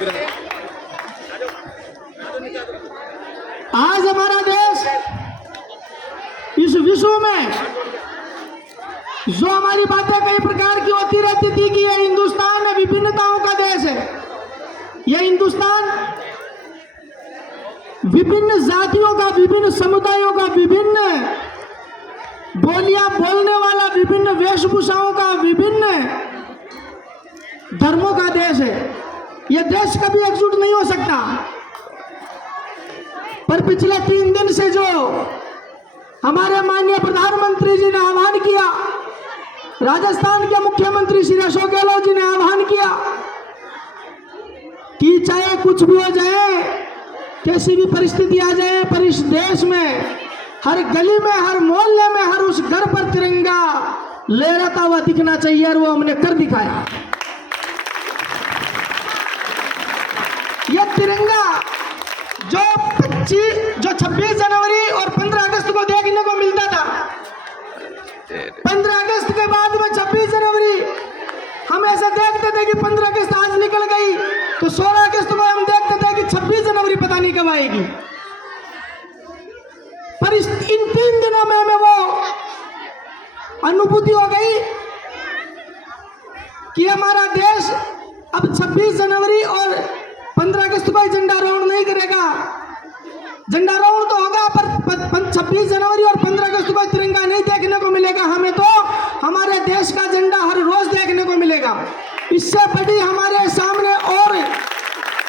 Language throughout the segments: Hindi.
आज हमारा देश इस विश्व में जो हमारी बातें कई प्रकार की होती रहती थी कि यह हिंदुस्तान विभिन्नताओं का देश है, यह हिंदुस्तान विभिन्न जातियों का, विभिन्न समुदायों का, विभिन्न बोलियां बोलने वाला, विभिन्न वेशभूषाओं का, विभिन्न धर्मों का देश है। यह देश कभी एकजुट नहीं हो सकता। पर पिछले 3 दिन से जो हमारे माननीय प्रधानमंत्री जी ने आह्वान किया, राजस्थान के मुख्यमंत्री श्री अशोक गहलोत जी ने आह्वान किया कि चाहे कुछ भी हो जाए, कैसी भी परिस्थिति आ जाए, पर इस देश में हर गली में, हर मोहल्ले में, हर उस घर पर तिरंगा लहराता हुआ दिखना चाहिए, और वो हमने कर दिखाया। यह तिरंगा जो 26 जनवरी और 15 अगस्त को देखने को मिलता था, 15 अगस्त के बाद में 26 जनवरी हम ऐसा देखते थे कि 15 अगस्त आज निकल गई, तो 16 अगस्त को हम देखते थे कि 26 जनवरी पता नहीं कब आएगी। पर इन 3 दिनों में हमें वो अनुभूति हो गई कि हमारा देश अब 26 जनवरी और 15 अगस्त को झंडारोहण नहीं करेगा। झंडारोहण तो होगा, पर 26 जनवरी और 15 अगस्त को तिरंगा नहीं देखने को मिलेगा। हमें तो हमारे देश का झंडा हर रोज देखने को मिलेगा। इससे बड़ी हमारे सामने और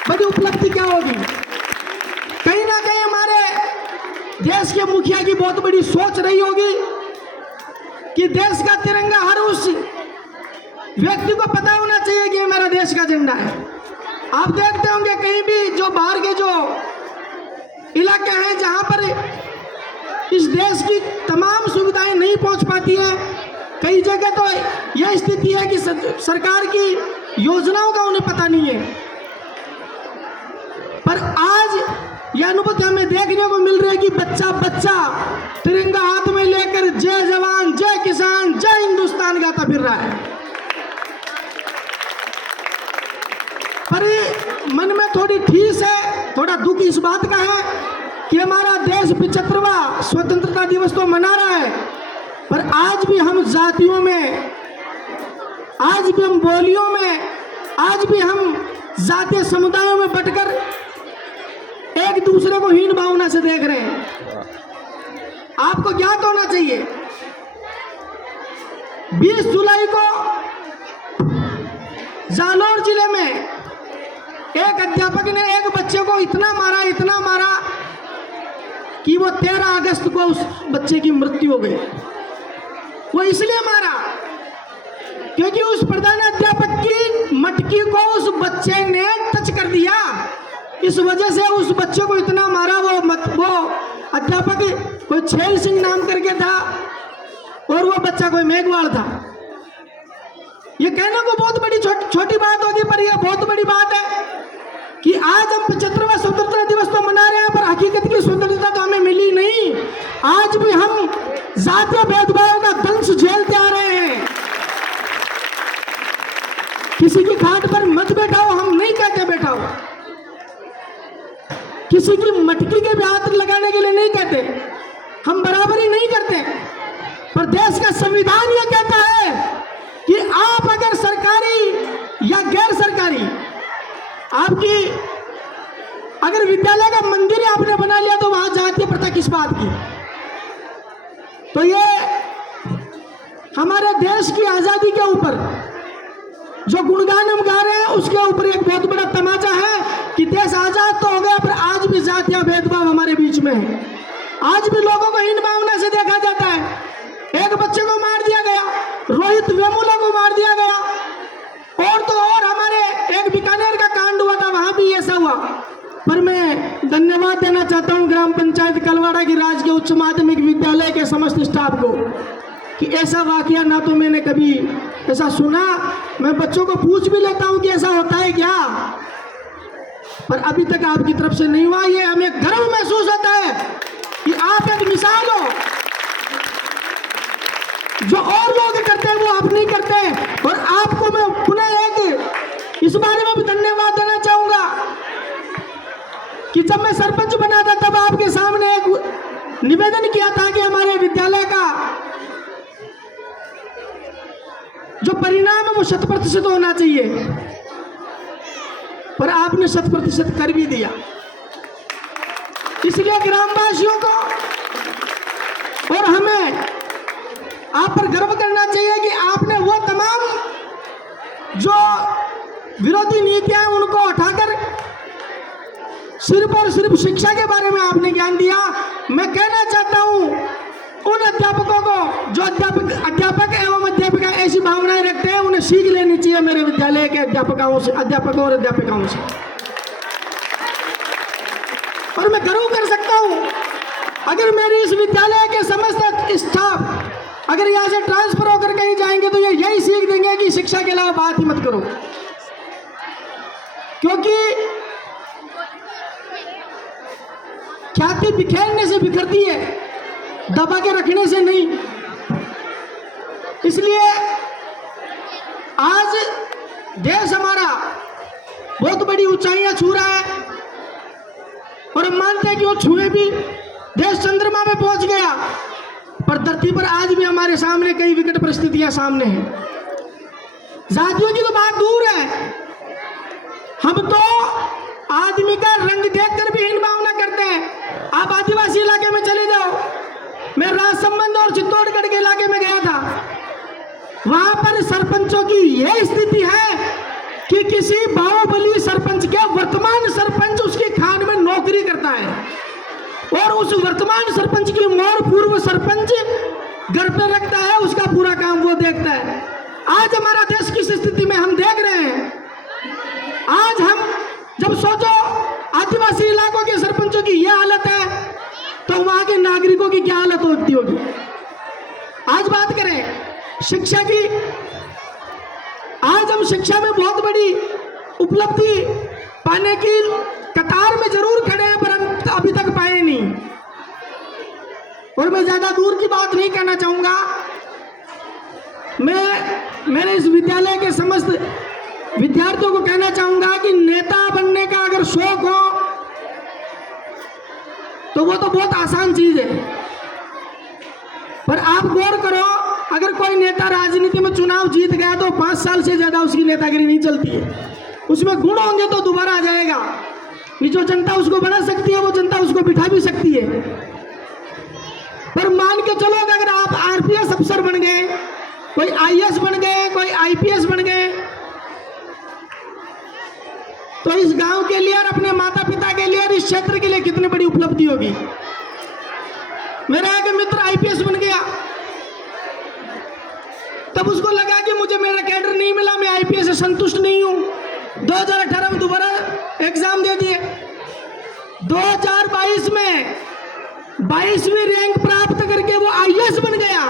बड़ी उपलब्धि क्या होगी? कहीं ना कहीं हमारे देश के मुखिया की बहुत बड़ी सोच रही होगी कि देश का तिरंगा हर उस व्यक्ति को पता होना चाहिए कि मेरा देश का झंडा है। आप देखते होंगे कहीं भी जो बाहर के जो इलाके हैं जहां पर इस देश की तमाम सुविधाएं नहीं पहुंच पाती हैं, कई जगह तो यह स्थिति है कि सरकार की योजनाओं का उन्हें पता नहीं है। पर आज यह अनुभूति हमें देखने को मिल रही है कि बच्चा बच्चा तिरंगा हाथ में लेकर जय जवान, जय किसान, जय हिंदुस्तान गाता फिर रहा है। पर मन में थोड़ी ठेस है, थोड़ा दुख इस बात का है कि हमारा देश 75वां स्वतंत्रता दिवस तो मना रहा है, पर आज भी हम जातियों में, आज भी हम बोलियों में, आज भी हम जातीय समुदायों में बंटकर एक दूसरे को हीन भावना से देख रहे हैं। आपको ज्ञात होना चाहिए 20 जुलाई को जालौर जिले में एक अध्यापक ने एक बच्चे को इतना मारा कि वो 13 अगस्त को उस बच्चे की मृत्यु हो गई। वो इसलिए मारा क्योंकि उस प्रधान अध्यापक की मटकी को उस बच्चे ने टच कर दिया। इस वजह से उस बच्चे को इतना मारा। वो अध्यापक कोई छेल सिंह नाम करके था और वो बच्चा कोई मेघवाल था। ये कहने को बहुत बड़ी छोटी बात होगी, पर यह बहुत बड़ी बात है कि आज हम 75वां स्वतंत्रता दिवस तो मना रहे हैं, पर हकीकत की स्वतंत्रता तो हमें मिली नहीं। आज भी हम जातीय भेदभाव का दंश झेलते आ रहे हैं। किसी की खाट पर मत बैठाओ, हम नहीं कहते बैठाओ। किसी की मटकी के भी हाथ लगाने के लिए नहीं कहते, हम बराबरी नहीं करते। पर देश का संविधान यह कहता है कि आप अगर सरकारी या गैर सरकारी, आपकी अगर विद्यालय का मंदिर आपने बना लिया तो वहां जातीय प्रथा किस बात की? तो ये हमारे देश की आजादी के ऊपर जो गुणगान हम गा रहे हैं, उसके ऊपर एक बहुत बड़ा तमाचा है कि देश आजाद तो हो गया, पर आज भी जातीय भेदभाव हमारे बीच में है। आज भी लोगों को हीन भावना से देखा जाता है। एक बच्चे को मार दिया गया, रोहित वेमुला को मार दिया गया, और तो और हमारे एक बीकानेर का कांड हुआ था, वहां भी ऐसा हुआ। पर मैं धन्यवाद देना चाहता हूं ग्राम पंचायत कलवाड़ा की राजकीय उच्च माध्यमिक विद्यालय के समस्त स्टाफ को कि ऐसा वाकया ना तो मैंने कभी ऐसा सुना। मैं बच्चों को पूछ भी लेता हूं कि ऐसा होता है क्या, पर अभी तक आपकी तरफ से नहीं हुआ। ये हमें गर्व महसूस होता है कि आप एक मिसाल हो। जो और लोग करते हैं वो आप नहीं करते। और आपको मैं पुनः एक इस बारे में भी धन्यवाद देना चाहूंगा कि जब मैं सरपंच बना था तब आपके सामने एक निवेदन किया था कि हमारे विद्यालय का जो परिणाम है वो 100% होना चाहिए, पर आपने 100% कर भी दिया। इसलिए ग्रामवासियों को और हमें आप पर गर्व करना चाहिए कि आपने वो तमाम जो विरोधी नीतियां उनको उठाकर सिर्फ और सिर्फ शिक्षा के बारे में आपने ज्ञान दिया। मैं कहना चाहता हूं उन अध्यापकों को जो अध्यापक एवं अध्यापिका ऐसी भावनाएं रखते हैं, उन्हें सीख लेनी चाहिए मेरे विद्यालय के अध्यापकों और अध्यापिकाओं से। और मैं गर्व कर सकता हूं अगर मेरे इस विद्यालय के समस्त स्टाफ अगर यहाँ से ट्रांसफर होकर कहीं जाएंगे तो ये यही सीख देंगे कि शिक्षा के अलावा बात ही मत करो, क्योंकि ख्याति बिखेरने से बिखरती है, दबा के रखने से नहीं। इसलिए आज देश हमारा बहुत बड़ी ऊंचाइयां छू रहा है और हम मानते हैं कि वो छुए भी, देश चंद्रमा में पहुंच गया, पर धरती पर आज भी हमारे सामने कई विकट परिस्थितियां सामने हैं। जातियों की तो बात दूर है, हम तो आदमी का रंग देखकर भी हीन भावना करते हैं। आप आदिवासी इलाके में चले जाओ, मैं राजसमंद और चित्तौड़गढ़ के इलाके में गया था, वहां पर सरपंचों की यह स्थिति है कि किसी बाहुबली सरपंच के वर्तमान सरपंच उसकी खान में नौकरी करता है और उस वर्तमान सरपंच की मोर पूर्व सरपंच घर पर रखता है, उसका पूरा काम वो देखता है। आज हमारा देश किस स्थिति में हम देख रहे हैं। आज हम जब सोचो आदिवासी इलाकों के सरपंचों की यह हालत है तो वहां के नागरिकों की क्या हालत होती होगी। आज बात करें शिक्षा की, आज हम शिक्षा में बहुत बड़ी उपलब्धि पाने की कतार में जरूर खड़े हैं, पर हम अभी तक पाए नहीं। और मैं ज्यादा दूर की बात नहीं कहना चाहूंगा, मैं मेरे इस विद्यालय के समस्त विद्यार्थियों को कहना चाहूंगा कि नेता बनने का अगर शौक हो तो वो तो बहुत आसान चीज है, पर आप गौर करो अगर कोई नेता राजनीति में चुनाव जीत गया तो 5 साल से ज्यादा उसकी नेतागिरी नहीं चलती है। उसमें गुण होंगे तो दोबारा आ जाएगा, ये जो जनता उसको बना सकती है वो जनता उसको बिठा भी सकती है। पर मान के चलो अगर आप आरपीएस अफसर बन गए, कोई आईएएस बन गए, कोई आईपीएस बन गए, तो इस गांव के लिए और अपने माता पिता के लिए और इस क्षेत्र के लिए कितनी बड़ी उपलब्धि होगी। मेरा एक मित्र आईपीएस बन गया, तब उसको लगा कि मुझे मेरा कैडर नहीं मिला, मैं आईपीएस से संतुष्ट नहीं हूं। 2018 में दोबारा एग्जाम दे दिए, 2022 में 22वीं रैंक प्राप्त करके वो आईएएस बन गया।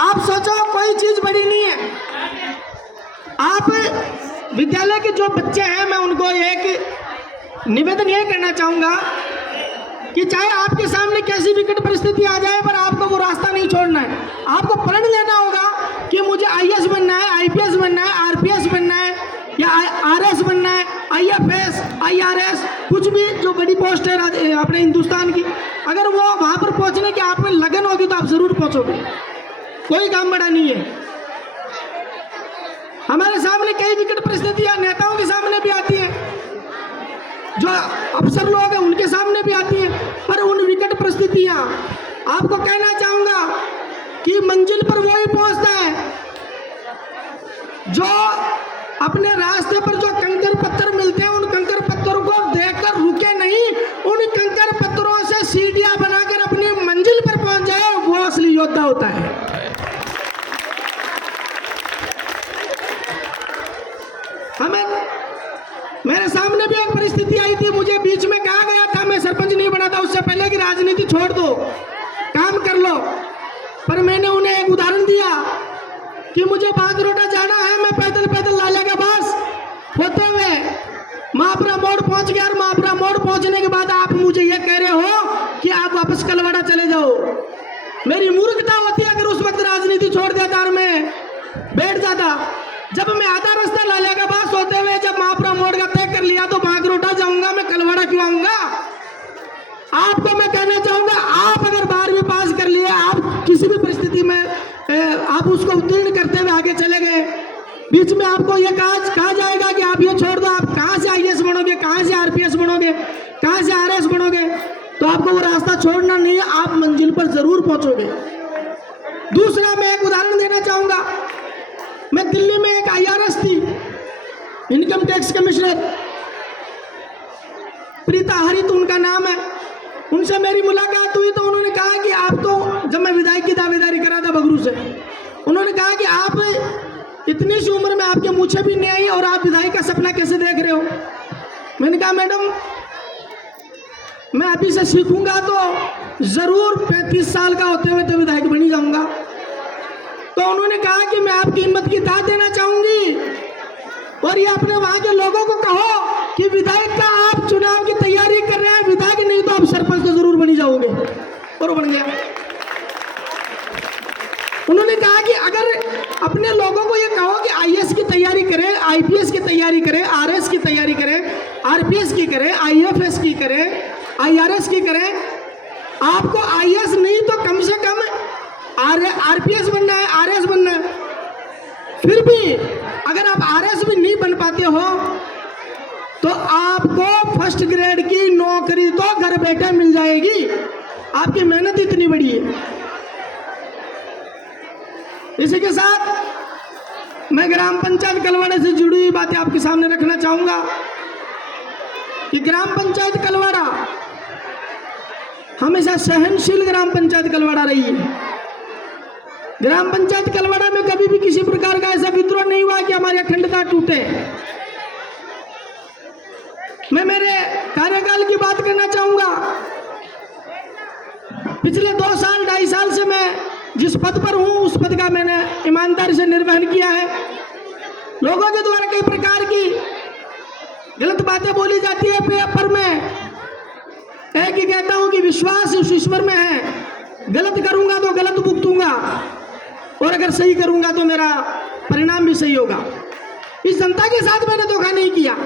आप सोचो कोई चीज बड़ी नहीं है। आप विद्यालय के जो बच्चे हैं, मैं उनको एक निवेदन ये करना चाहूंगा कि चाहे आपके सामने कैसी विकट परिस्थिति आ जाए, पर आपको वो रास्ता नहीं छोड़ना है। आपको प्रण लेना होगा कि मुझे आईएएस बनना है, आईपीएस बनना है, आरपीएस बनना है या आरएस बनना है, आईएफएस, आईआरएस, कुछ भी जो बड़ी पोस्ट है अपने हिंदुस्तान की, अगर वो वहां पर पहुंचने की आप में लगन होगी तो आप जरूर पहुंचोगे। कोई काम बड़ा नहीं है। हमारे सामने कई विकट परिस्थितियां नेताओं के सामने भी आती हैं, जो अफसर लोग हैं उनके सामने भी आती हैं, पर उन विकट परिस्थितियां आपको कहना चाहूंगा कि मंजिल पर वही पहुंचता है जो अपने रास्ते पर जो कंकर पत्थर मिलते हैं, उन कंकर पत्थरों को देखकर रुके नहीं, उन कंकर पत्थरों से सीढ़ियां बनाकर अपनी मंजिल पर पहुंच जाए, वो असली योद्धा होता है। हमें मेरे सामने भी एक परिस्थिति आई थी, मुझे बीच में कहा गया था, मैं सरपंच नहीं बना था उससे पहले, कि राजनीति छोड़ दो, काम कर लो। पर मैंने उन्हें एक उदाहरण दिया कि मुझे बागरोटा जाना है, मैं पैदल पैदल लाला के पास होते हुए महापुरा मोड़ पहुंच गया, और महापुरा मोड़ पहुंचने के बाद आप मुझे ये कह रहे हो कि आप वापस कलवाड़ा चले जाओ। मेरी मूर्खता होती अगर उस वक्त राजनीति छोड़ देता और मैं बैठ जाता। जब मैं आधा रास्ता लाले का पास होते हुए जब महापुरा मोड़ का तय कर लिया तो बागरोटा जाऊंगा, मैं कलवाड़ा क्यों आऊंगा? आपको मैं कहना चाहूंगा, आप अगर 12वीं पास कर लिए, आप किसी भी परिस्थिति में आप उसको उत्तीर्ण करते हुए आगे चले गए, बीच में आपको ये कहा जाएगा कि आप ये छोड़ दो, आप कहाँ से IAS बनोगे, कहाँ से RPS बनोगे, कहाँ से RS बनोगे, तो आपको वो रास्ता छोड़ना नहीं है, आप मंजिल पर जरूर पहुंचोगे। दूसरा मैं एक उदाहरण देना चाहूंगा। मैं दिल्ली में एक IRS थी, इनकम टैक्स कमिश्नर, प्रीता हरित उनका नाम है। उनसे मेरी मुलाकात हुई तो उन्होंने कहा कि आप तो, जब मैं विधायक की दावेदारी करा था बगरू से, उन्होंने कहा कि आप इतनी सी उम्र में आपके मूछें भी नहीं आई और आप विधायक का सपना कैसे देख रहे हो? मैंने कहा मैडम मैं अभी से सीखूंगा तो जरूर 35 साल का होते हुए तो विधायक बन ही जाऊंगा। तो उन्होंने कहा कि मैं आपकी हिम्मत की दाद देना चाहूंगी और ये अपने वहां के लोगों को कहो कि विधायक का आप चुनाव की तैयारी कर रहे हैं, विधायक नहीं तो आप सरपंच तो जरूर बनी जाओगे। और बन गया। उन्होंने कहा कि अगर अपने लोगों को ये कहो कि IAS की तैयारी करें, IPS की तैयारी करें, RS की तैयारी करें, RPS की करें, IFS की करें, IRS की करें, आपको IAS नहीं तो कम से कम RPS बनना है, RS बनना है। फिर भी अगर आप RS भी नहीं बन पाते हो तो आपको फर्स्ट ग्रेड की नौकरी तो घर बैठे मिल जाएगी, आपकी मेहनत इतनी बड़ी है। इसी के साथ मैं ग्राम पंचायत कलवाड़ा से जुड़ी हुई बातें आपके सामने रखना चाहूंगा कि ग्राम पंचायत कलवाड़ा हमेशा सहनशील ग्राम पंचायत कलवाड़ा रही है। ग्राम पंचायत कलवाड़ा में कभी भी किसी प्रकार का ऐसा विद्रोह नहीं हुआ कि हमारी अखंडता टूटे। मैं मेरे कार्यकाल की बात करना चाहूंगा। पिछले 2 साल 2.5 साल से मैं जिस पद पर हूं उस पद का मैंने ईमानदारी से निर्वहन किया है। लोगों के द्वारा कई प्रकार की गलत बातें बोली जाती है, पर मैं एक ही कहता हूं कि विश्वास उस ईश्वर में है। गलत करूंगा तो गलत भुगतूंगा और अगर सही करूंगा तो मेरा परिणाम भी सही होगा। इस जनता के साथ मैंने धोखा नहीं किया,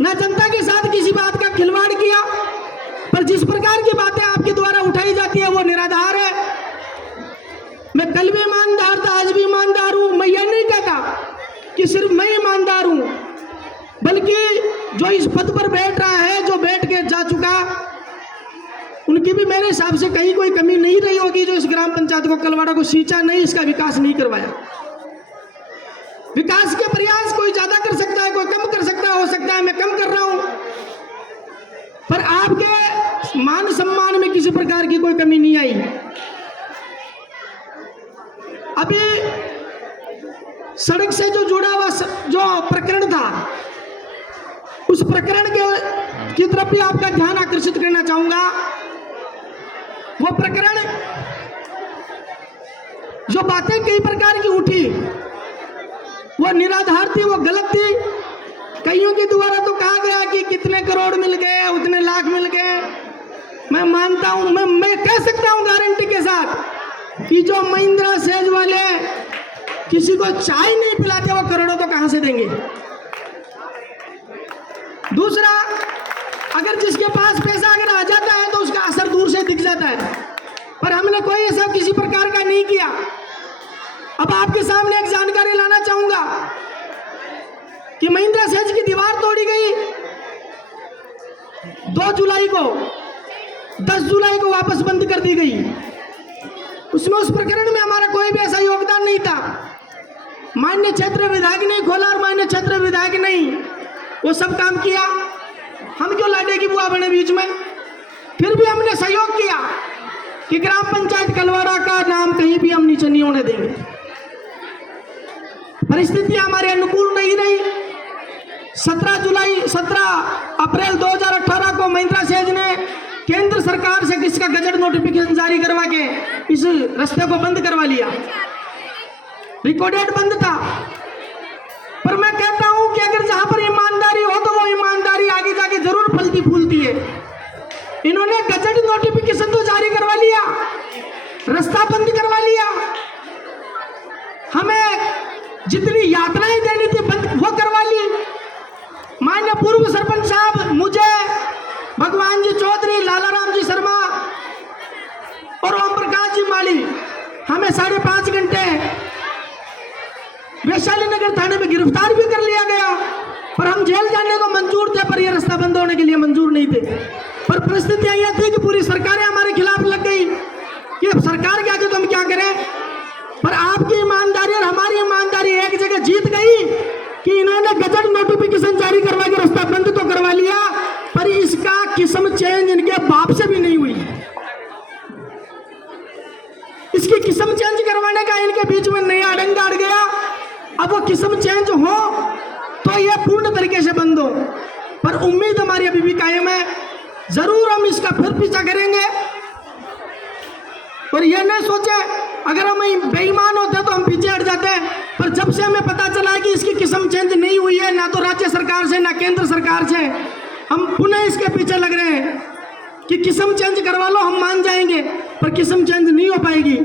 ना जनता के साथ किसी बात का खिलवाड़ किया, पर जिस प्रकार की बातें आपके द्वारा उठाई जाती है वो निराधार है। मैं कल भी ईमानदार था, आज भी ईमानदार हूं। मैं यह नहीं कहता कि सिर्फ मैं ईमानदार हूं, बल्कि जो इस पद पर बैठ रहा है, जो बैठ के जा चुका, उनकी भी मेरे हिसाब से कहीं कोई कमी नहीं रही होगी जो इस ग्राम पंचायत को कलवाड़ा को सींचा नहीं, इसका विकास नहीं करवाया। विकास के प्रयास कोई ज्यादा कर सकता है, कोई कम कर सकता है, हो सकता है मैं कम कर रहा हूं, पर आपके मान सम्मान में किसी प्रकार की कोई कमी नहीं आई। अभी सड़क से जो जुड़ा हुआ जो प्रकरण था, उस प्रकरण की तरफ भी आपका ध्यान आकर्षित करना चाहूंगा। वो प्रकरण, जो बातें कई प्रकार की उठी, वो निराधार थी, वो गलत थी। कईयों के द्वारा तो कहा गया कि कितने करोड़ मिल गए, उतने लाख मिल गए। मैं मानता हूं, मैं कह सकता हूं गारंटी के साथ कि जो महिंद्रा सेज वाले किसी को चाय नहीं पिलाते वो करोड़ों तो कहां से देंगे। दूसरा, अगर जिसके पास पैसा अगर आ जाता है तो उसका असर दूर से दिख जाता है, पर हमने कोई ऐसा किसी प्रकार का नहीं किया। अब आपके सामने एक जानकारी लाना चाहूंगा कि महिंद्रा सेज की दीवार तोड़ी गई 2 जुलाई को, 10 जुलाई को वापस बंद कर दी गई। उसमें उस प्रकरण में हमारा कोई भी ऐसा योगदान नहीं था। मान्य क्षेत्र विधायक ने खोला और मान्य क्षेत्र विधायक नहीं वो सब काम किया। हम क्यों लाडे की बुआ बने बीच में? फिर भी हमने सहयोग किया कि ग्राम पंचायत कलवाड़ा का नाम कहीं भी हम नीचे नहीं होने देंगे। परिस्थितियां हमारे अनुकूल नहीं रही। 17 अप्रैल 2018 को महिंद्रा सेज ने केंद्र सरकार से इसका गजट नोटिफिकेशन जारी करवा के इस रास्ते को बंद करवा लिया। रिकॉर्डेड बंद था। पर मैं कहता हूं कि अगर जहां पर ईमानदारी हो तो वो ईमानदारी आगे जाके जरूर फलती फूलती है। इन्होंने गजट नोटिफिकेशन तो जारी करवा लिया, रास्ता बंद करवा लिया, हमें जितनी यातनाएं देनी थी बंद वो करवा ली। माननीय पूर्व सरपंच साहब, मुझे भगवान जी चौधरी, लाला राम जी शर्मा और ओम प्रकाश जी माली, हमें 5.5 घंटे वैशाली नगर थाने में गिरफ्तार भी कर लिया गया, पर हम जेल जाने को मंजूर थे, पर यह रास्ता बंद होने के लिए मंजूर नहीं थे। पर परिस्थितियां यह थी कि पूरी सरकारें हमारे खिलाफ लग गई कि अब सरकार के आगे तो हम क्या करें। पर आपकी ईमानदारी और हमारी ईमानदारी एक जगह जीत गई कि इन्होंने गजट नोटिफिकेशन जारी करवा के रास्ता बंद तो करवा लिया, पर इसका किस्म चेंज इनके बाप से भी नहीं हुई। इसकी किस्म चेंज करवाने का इनके बीच में नया डंगा अड़ गया। अब वो किस्म चेंज हो तो ये पूर्ण तरीके से बंद हो, पर उम्मीद हमारी अभी भी कायम है, जरूर हम इसका फिर पीछा करेंगे। और ये नहीं सोचे अगर हम बेईमान होते तो हम पीछे हट जाते हैं, पर जब से हमें पता चला है कि इसकी किस्म चेंज नहीं हुई है, ना तो राज्य सरकार से ना केंद्र सरकार से, हम पुनः इसके पीछे लग रहे हैं कि किस्म चेंज करवा लो, हम मान जाएंगे, पर किस्म चेंज नहीं हो पाएगी।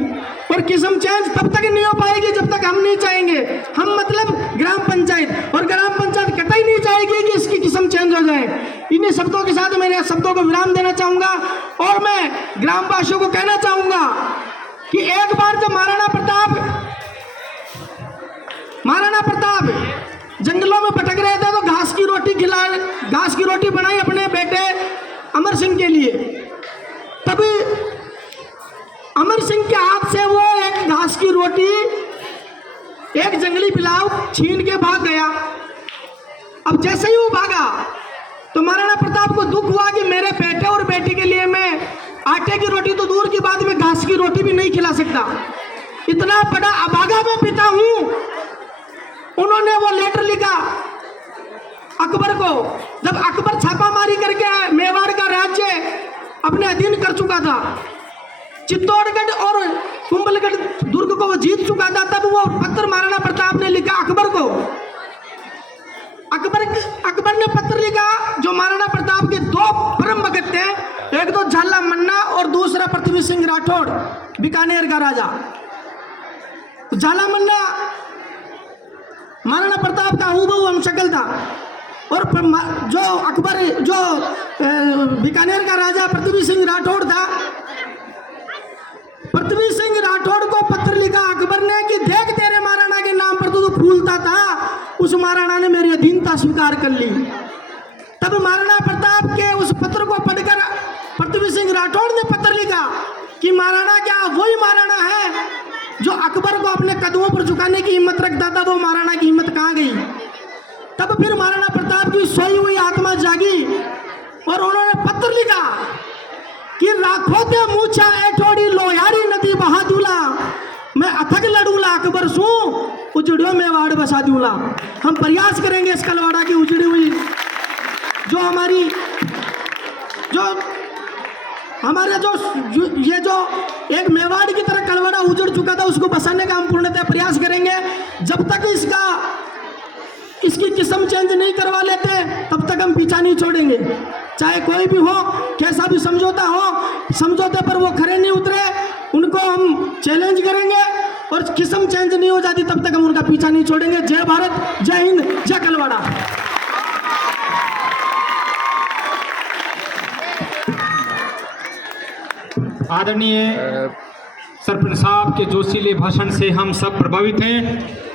और किस्म चेंज तब तक नहीं हो पाएगी जब तक हम नहीं चाहेंगे। हम मतलब ग्राम पंचायत, और ग्राम पंचायत कतई नहीं चाहेगी कि इसकी किस्म चेंज हो जाए। इन्हीं शब्दों के साथ मेरे शब्दों को विराम देना चाहूंगा और मैं ग्रामवासियों को कहना चाहूंगा कि एक बार जब महाराणा प्रताप जंगलों में भटक रहे थे तो घास की रोटी बनाई अपने बेटे अमर सिंह के लिए। तभी अमर सिंह के हाथ से वो एक घास की रोटी एक जंगली बिलाव छीन के भाग गया। अब जैसे ही वो भागा तो महाराणा प्रताप को दुख हुआ कि मेरे बेटे और बेटी के लिए मैं आटे की रोटी तो दूर की बात में घास की रोटी भी नहीं खिला सकता। इतना बड़ा अभागा मैं पिता हूं। उन्होंने वो लेटर लिखा अकबर को, जब अकबर छापामारी करके मेवाड़ का राज्य अपने अधीन कर चुका था, चित्तौड़गढ़ और कुंभलगढ़ दुर्ग को वो जीत चुका था, तब वो पत्र महाराणा प्रताप ने लिखा अकबर को। अकबर ने पत्र लिखा जो महाराणा प्रताप के 2 परम भगत थे, एक तो झाला मन्ना और दूसरा पृथ्वी सिंह राठौड़, बीकानेर का राजा। झाला मन्ना महाराणा प्रताप का हूबहू हमशक्ल था, और जो बीकानेर का राजा पृथ्वी सिंह राठौड़ था, पृथ्वी सिंह राठौड़ को पत्र लिखा अकबर ने कि देख तेरे महाराणा के नाम पर तो फूलता था, उस महाराणा ने मेरी अधीनता स्वीकार कर ली। तब महाराणा प्रताप के उस पत्र को पढ़कर पृथ्वी सिंह राठौड़ ने पत्र लिखा कि महाराणा क्या वही महाराणा है जो अकबर को अपने कदमों पर झुकाने की हिम्मत रखता था, वो महाराणा की हिम्मत कहाँ गई। तब फिर महाराणा प्रताप की सोई हुई आत्मा जागी और उन्होंने पत्र लिखा कि राखो ते मूछा एठोड़ी लोहारी नदी बहा दूला, मैं अथक लड़ूला अकबर सू उजड़ियों में वाड़ बसा दूला। हम प्रयास करेंगे इस कलवाड़ा की उजड़ी हुई जो एक मेवाड़ की तरह कलवाड़ा उजड़ चुका था, उसको बसाने का हम पूर्णतः प्रयास करेंगे। जब तक इसकी किस्म चेंज नहीं करवा लेते तब तक हम पीछा नहीं छोड़ेंगे, चाहे कोई भी हो, कैसा भी समझौता हो। समझौते पर वो खरे नहीं उतरे, उनको हम चैलेंज करेंगे, और किस्म चेंज नहीं हो जाती तब तक हम उनका पीछा नहीं छोड़ेंगे। जय भारत, जय हिंद, जय कलवाड़ा। आदरणीय सरपंच साहब के जोशीले भाषण से हम सब प्रभावित हैं।